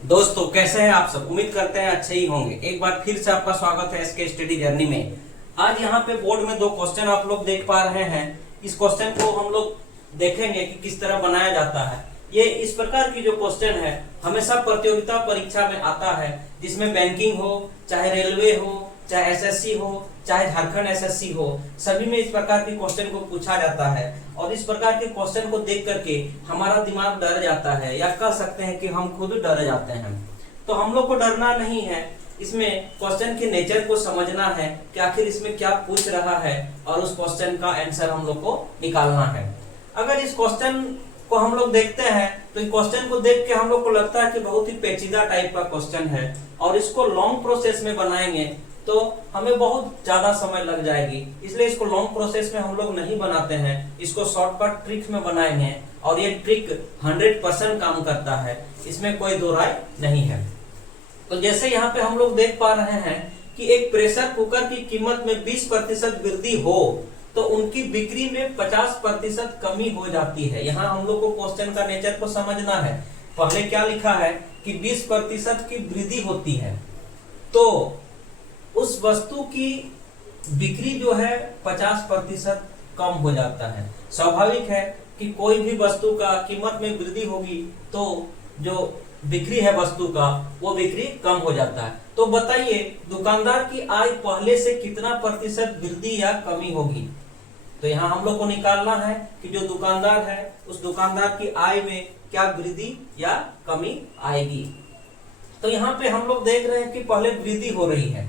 दोस्तों कैसे हैं आप सब। उम्मीद करते हैं अच्छे ही होंगे। एक बार फिर से आपका स्वागत है एसके स्टडी जर्नी में। आज यहाँ पे बोर्ड में दो क्वेश्चन आप लोग देख पा रहे हैं। इस क्वेश्चन को हम लोग देखेंगे कि किस तरह बनाया जाता है। ये इस प्रकार की जो क्वेश्चन है हमेशा प्रतियोगिता परीक्षा में आता है, जिसमें बैंकिंग हो, चाहे रेलवे हो, चाहे एसएससी हो, चाहे झारखंड एसएससी हो, सभी में इस प्रकार के क्वेश्चन को पूछा जाता है। और इस प्रकार के क्वेश्चन को देख करके हमारा दिमाग डर जाता है, या कह सकते हैं कि हम खुद डर जाते हैं। तो हम लोग को डरना नहीं है, इसमें क्वेश्चन के नेचर को समझना है कि आखिर इसमें क्या पूछ रहा है और उस क्वेश्चन का आंसर हम लोग को निकालना है। अगर इस क्वेश्चन को हम लोग देखते हैं तो इस क्वेश्चन को देख के हम लोग को लगता है कि बहुत ही पेचीदा टाइप का क्वेश्चन है, और इसको लॉन्ग प्रोसेस में बनाएंगे तो हमें बहुत ज्यादा समय लग जाएगी। इसलिए इसको लॉन्ग प्रोसेस में हम लोग नहीं बनाते हैं, इसको शॉर्टकट ट्रिक में बनाएंगे। और ये ट्रिक 100% काम करता है, इसमें कोई दो राय नहीं है। तो जैसे यहाँ पे हम लोग देख पा रहे हैं कि एक प्रेशर कुकर की कीमत में 20% वृद्धि हो तो उनकी बिक्री में 50% कमी हो जाती है। यहाँ हम लोग को क्वेश्चन का नेचर को समझना है। पहले क्या लिखा है कि 20% की वृद्धि होती है तो उस वस्तु की बिक्री जो है 50% कम हो जाता है। स्वाभाविक है कि कोई भी वस्तु का कीमत में वृद्धि होगी तो जो बिक्री है वस्तु का वो बिक्री कम हो जाता है। तो बताइए दुकानदार की आय पहले से कितना प्रतिशत वृद्धि या कमी होगी। तो यहाँ हम लोग को निकालना है कि जो दुकानदार है उस दुकानदार की आय में क्या वृद्धि या कमी आएगी। तो यहाँ पे हम लोग देख रहे हैं कि पहले वृद्धि हो रही है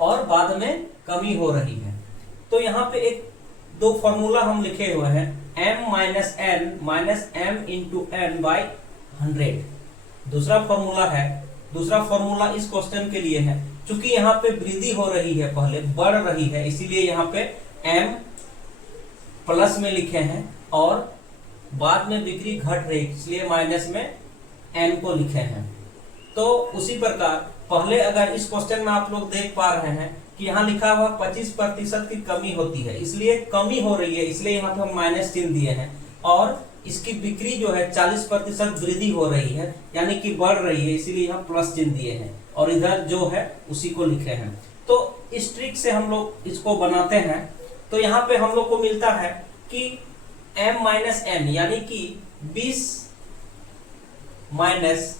और बाद में कमी हो रही है। तो यहाँ पे एक दो फॉर्मूला हम लिखे हुए हैं, m minus n minus m into n by 100। दूसरा फॉर्मूला इस क्वेश्चन के लिए है, चूंकि यहाँ पे वृद्धि हो रही है, पहले बढ़ रही है, इसीलिए यहाँ पे m प्लस में लिखे हैं और बाद में बिक्री घट रही इसलिए माइनस में n को लिखे हैं। तो उसी प्रकार पहले अगर इस क्वेश्चन में आप लोग देख पा रहे हैं कि यहाँ लिखा हुआ 25% की कमी होती है, इसलिए कमी हो रही है, इसलिए यहाँ पे हम माइनस चिन्ह दिए हैं। और इसकी बिक्री जो है 40% वृद्धि हो रही है, यानी कि बढ़ रही है, इसीलिए यहाँ प्लस चिन्ह दिए हैं और इधर जो है उसी को लिखे हैं। तो इस ट्रिक से हम लोग इसको बनाते हैं। तो यहाँ पे हम लोग को मिलता है कि m माइनस एन यानी कि 20 माइनस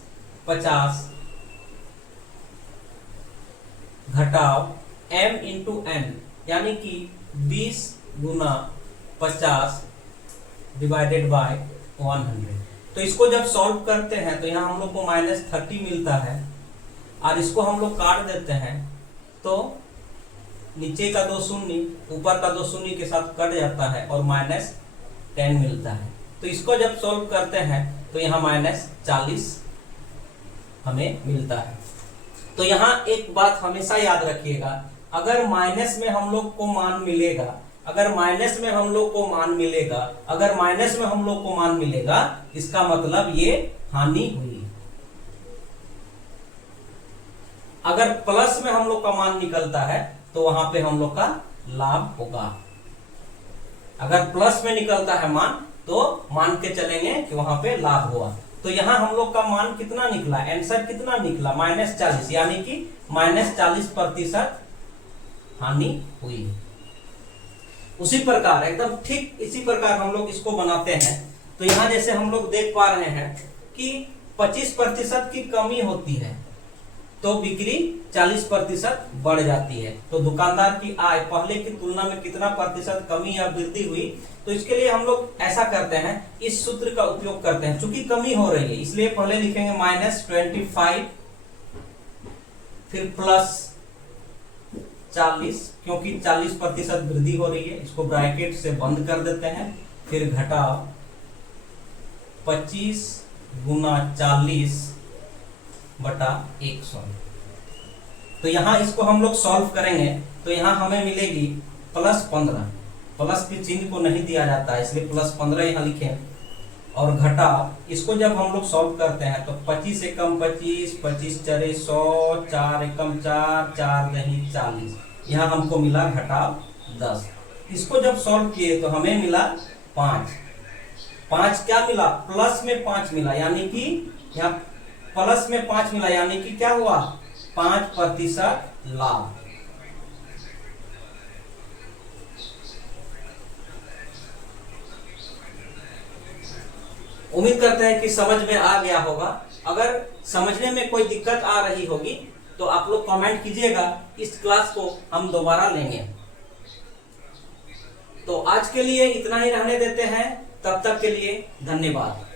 50 घटाव m इंटू एन यानी कि 20 गुना 50 डिवाइडेड बाय 100। तो इसको जब सॉल्व करते हैं तो यहाँ हम लोग को -30 मिलता है और इसको हम लोग काट देते हैं तो नीचे का 2 शून्य ऊपर का 2 शून्य के साथ कट जाता है और -10 मिलता है। तो इसको जब सॉल्व करते हैं तो यहाँ -40 हमें मिलता है। तो यहाँ एक बात हमेशा याद रखिएगा, अगर माइनस में हम लोग को मान मिलेगा, इसका मतलब ये हानि हुई। अगर प्लस में हम लोग का मान निकलता है तो वहां पे हम लोग का लाभ होगा। अगर प्लस में निकलता है मान तो मान के चलेंगे कि वहां पे लाभ हुआ। तो यहाँ हम लोग का मान कितना निकला, आंसर कितना निकला, -40, यानी कि -40% हानि हुई। उसी प्रकार एकदम ठीक इसी प्रकार हम लोग इसको बनाते हैं। तो यहाँ जैसे हम लोग देख पा रहे हैं कि 25% की कमी होती है तो बिक्री 40% बढ़ जाती है। तो दुकानदार की आय पहले की तुलना में कितना प्रतिशत कमी या वृद्धि हुई। तो इसके लिए हम लोग ऐसा करते हैं, इस सूत्र का उपयोग करते हैं। चूंकि कमी हो रही है इसलिए पहले लिखेंगे -25 फिर +40, क्योंकि 40% वृद्धि हो रही है, इसको ब्रैकेट से बंद कर देते हैं। फिर घटाव 25 गुना 40 बटा 100। तो यहाँ इसको हम लोग सॉल्व करेंगे तो यहाँ हमें मिलेगी +15। प्लस के चिन्ह को नहीं दिया जाता है इसलिए +15 यहाँ लिखे। और घटाव इसको जब हम लोग सॉल्व करते हैं तो 25 एकम 25, 25 चरे 100, 4 एकम 4, 4 नहीं 40, यहाँ हमको मिला घटाव 10। इसको जब सॉल्व किए तो हमें मिला 5। 5 क्या मिला, प्लस में 5 मिला, यानी कि यहाँ प्लस में 5 मिला, यानी कि क्या हुआ 5% लाभ। उम्मीद करते हैं कि समझ में आ गया होगा। अगर समझने में कोई दिक्कत आ रही होगी तो आप लोग कमेंट कीजिएगा, इस क्लास को हम दोबारा लेंगे। तो आज के लिए इतना ही रहने देते हैं, तब तक के लिए धन्यवाद।